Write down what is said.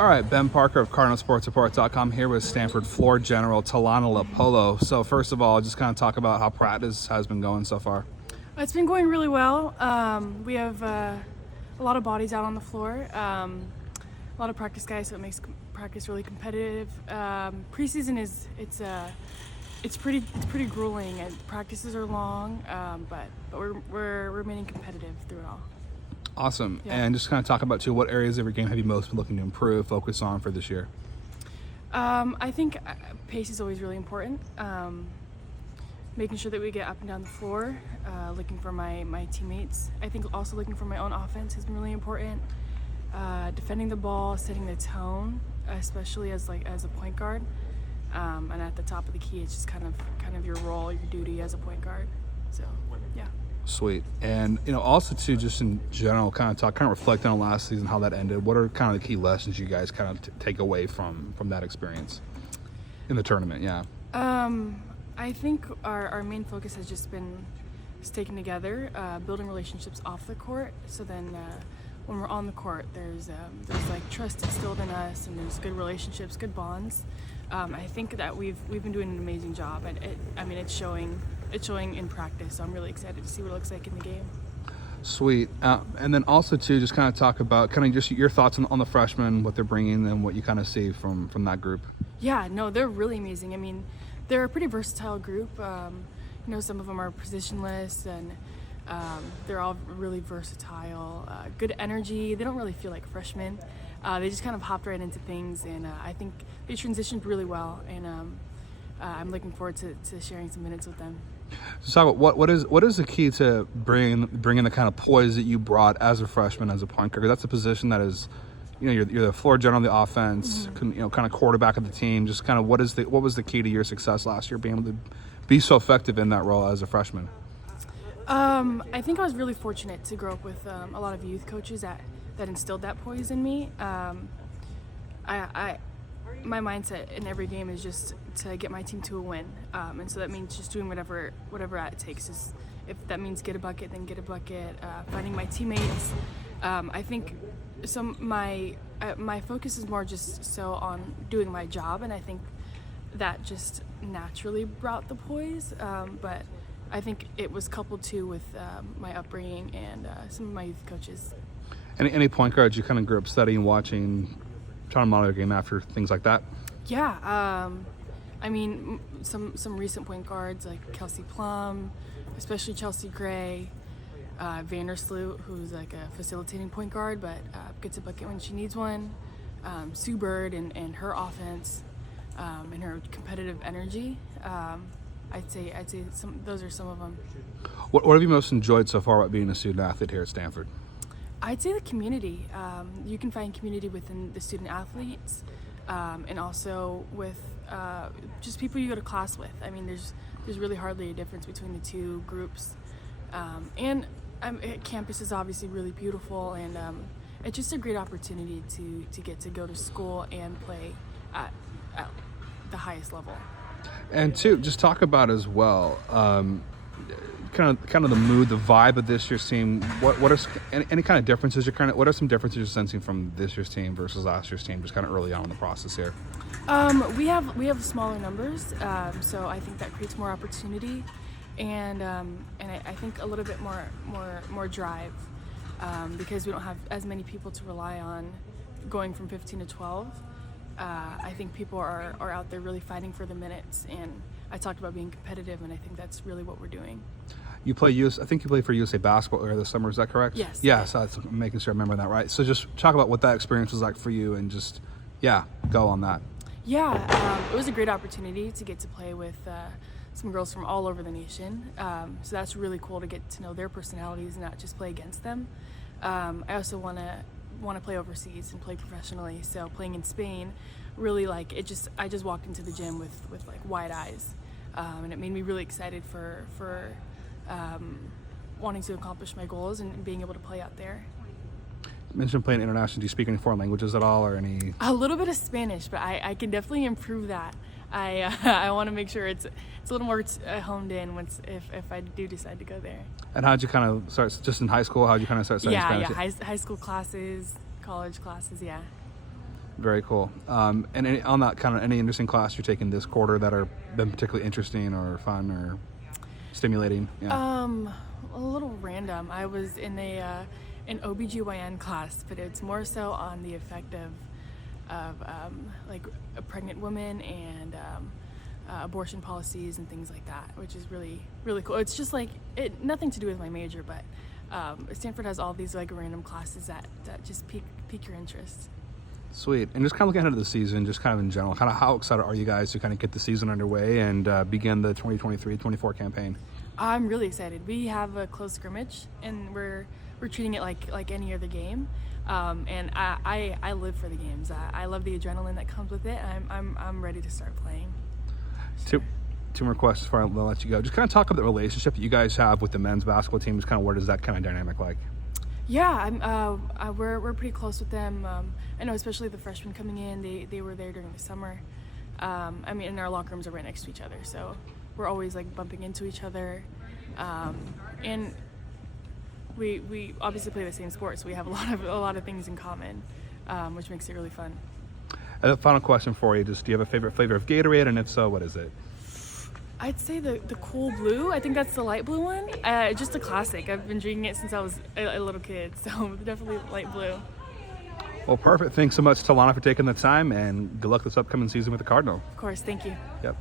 All right, Ben Parker of CardinalSportsReport.com here with Stanford floor general Talana Lepolo. So first of all, just kind of talk about how practice has been going so far. It's been going really well. We have a lot of bodies out on the floor, a lot of practice guys, so it makes practice really competitive. Preseason it's pretty grueling, and practices are long, but we're remaining competitive through it all. Awesome. Yeah. And just kind of talk about too, what areas of your game have you most been looking to improve, focus on for this year? I think pace is always really important. Making sure that we get up and down the floor, looking for my teammates. I think also looking for my own offense has been really important. Defending the ball, setting the tone, especially as a point guard. And at the top of the key, it's just kind of your role, your duty as a point guard. So, yeah. Sweet. And also too, just in general, kind of reflecting on last season, how that ended. What are kind of the key lessons you guys kind of take away from that experience in the tournament? Yeah. I think our main focus has just been sticking together, building relationships off the court. So then, when we're on the court, there's like trust instilled in us, and there's good relationships, good bonds. I think that we've been doing an amazing job, and it's showing in practice. So I'm really excited to see what it looks like in the game. Sweet. And then also too, just kind of talk about kind of just your thoughts on the freshmen, what they're bringing, and what you kind of see from that group. Yeah, no, they're really amazing. I mean, they're a pretty versatile group. Some of them are positionless, and they're all really versatile. Good energy. They don't really feel like freshmen. They just kind of hopped right into things, and I think they transitioned really well. And I'm looking forward to sharing some minutes with them. So talk about what is the key to bringing the kind of poise that you brought as a freshman, as a point guard? That's a position that is, you're the floor general of the offense, kind of quarterback of the team. Just kind of what was the key to your success last year, being able to be so effective in that role as a freshman? I think I was really fortunate to grow up with a lot of youth coaches that instilled that poise in me. My mindset in every game is just to get my team to a win, and so that means just doing whatever it takes. If that means get a bucket, then get a bucket. Finding my teammates. I think my focus is more just so on doing my job, and I think that just naturally brought the poise. But I think it was coupled too with my upbringing and some of my youth coaches. Any point guards you kind of grew up studying, watching, trying to monitor the game after, things like that? Yeah, some recent point guards like Kelsey Plum, especially Chelsea Gray, Vandersloot, who's like a facilitating point guard but gets a bucket when she needs one. Sue Bird and her offense and her competitive energy. I'd say those are some of them. What have you most enjoyed so far about being a student athlete here at Stanford? I'd say the community. You can find community within the student athletes, and also with just people you go to class with. I mean, there's really hardly a difference between the two groups. And campus is obviously really beautiful, and it's just a great opportunity to get to go to school and play at the highest level. And two, just talk about as well, kind of the mood, the vibe of this year's team. What are any kind of differences what are some differences you're sensing from this year's team versus last year's team, just kind of early on in the process here? We have smaller numbers, so I think that creates more opportunity, and I think a little bit more drive, because we don't have as many people to rely on going from 15 to 12. I think people are out there really fighting for the minutes, and I talked about being competitive, and I think that's really what we're doing. I think you played for USA basketball earlier this summer. Is that correct? Yes. Yeah. So I'm making sure I remember that right. So just talk about what that experience was like for you, and just go on that. Yeah, it was a great opportunity to get to play with some girls from all over the nation. So that's really cool to get to know their personalities and not just play against them. I also want to play overseas and play professionally. So playing in Spain, really I just walked into the gym with like wide eyes, and it made me really excited for wanting to accomplish my goals and being able to play out there. You mentioned playing international. Do you speak any foreign languages at all, or any? A little bit of Spanish, but I can definitely improve that. I want to make sure it's a little more honed in if I do decide to go there. And how'd you kind of start, just in high school? How'd you kind of start studying Spanish? Yeah, high school classes, college classes, yeah. Very cool. And on that kind of any interesting class you're taking this quarter that are been particularly interesting or fun or stimulating? Yeah. A little random. I was in an OBGYN class, but it's more so on the effect of like a pregnant woman and abortion policies and things like that, which is really, really cool. It's just like nothing to do with my major, but Stanford has all these like random classes that just pique your interest. Sweet. And just kind of looking ahead of the season, just kind of in general, kind of how excited are you guys to kind of get the season underway and begin the 2023-24 campaign? I'm really excited. We have a close scrimmage, and we're treating it like any other game. And I live for the games. I love the adrenaline that comes with it. I'm ready to start playing. Two more questions before I'll let you go. Just kind of talk about the relationship that you guys have with the men's basketball team. Just kind of what is that kind of dynamic like? Yeah, we're pretty close with them. I know, especially the freshmen coming in. They were there during the summer. I mean, and our locker rooms are right next to each other, so we're always like bumping into each other. And we obviously play the same sport, so we have a lot of things in common, which makes it really fun. And a final question for you: just do you have a favorite flavor of Gatorade, and if so, what is it? I'd say the cool blue. I think that's the light blue one. Just a classic. I've been drinking it since I was a little kid, so definitely light blue. Well, perfect. Thanks so much, Talana, for taking the time, and good luck this upcoming season with the Cardinal. Of course, thank you. Yep.